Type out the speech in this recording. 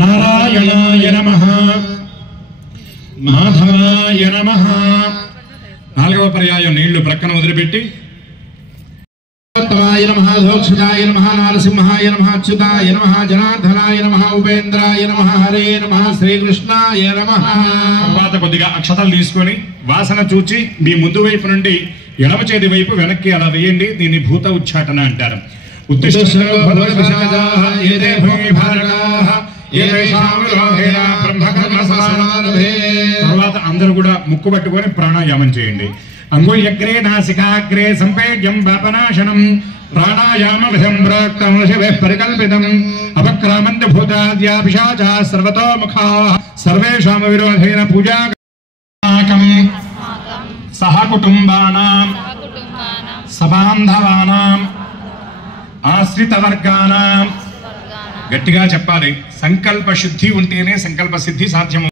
నారాయణాయ నమః మాధవాయ నమః. నాలుగవ పర్యాయం నీళ్లు ప్రక్కన వదిలిపెట్టి उत्तमाय नमः धोक्षजाय नमः नारसिंहाय नमः अच्युताय नमः जनार्दनाय नमः उपेन्द्राय नमः हरे नमः श्रीकृष्णाय नमः. తర్వాత కొద్దిగా అక్షతలు తీసుకొని వాసన చూచి మీ ముందు వైపు నుండి ఎడమ చేతి వైపు వెనక్కి అలా వేయండి. దీన్ని భూత ఉచ్చాటన అంటారు. తర్వాత అందరూ కూడా ముక్కు పట్టుకొని ప్రాణాయామం చేయండి. అంగుళ్యగ్రే నాసికాగ్రే సంపేజ్యం పాపనాశనం ప్రాణాయామ విధం ప్రోక్తం శివః పరికల్పితం అపక్రామంత భూతాద్యా పిశాచా సర్వతోముఖా సర్వేషాం విరోధేన పూజాకం సహ కుటుంబానాం సబాంధవానాం ఆశ్రిత వర్గానాం. గట్టిగా చెప్పాలి. సంకల్ప శుద్ధి ఉంటేనే సంకల్ప సిద్ధి సాధ్యం.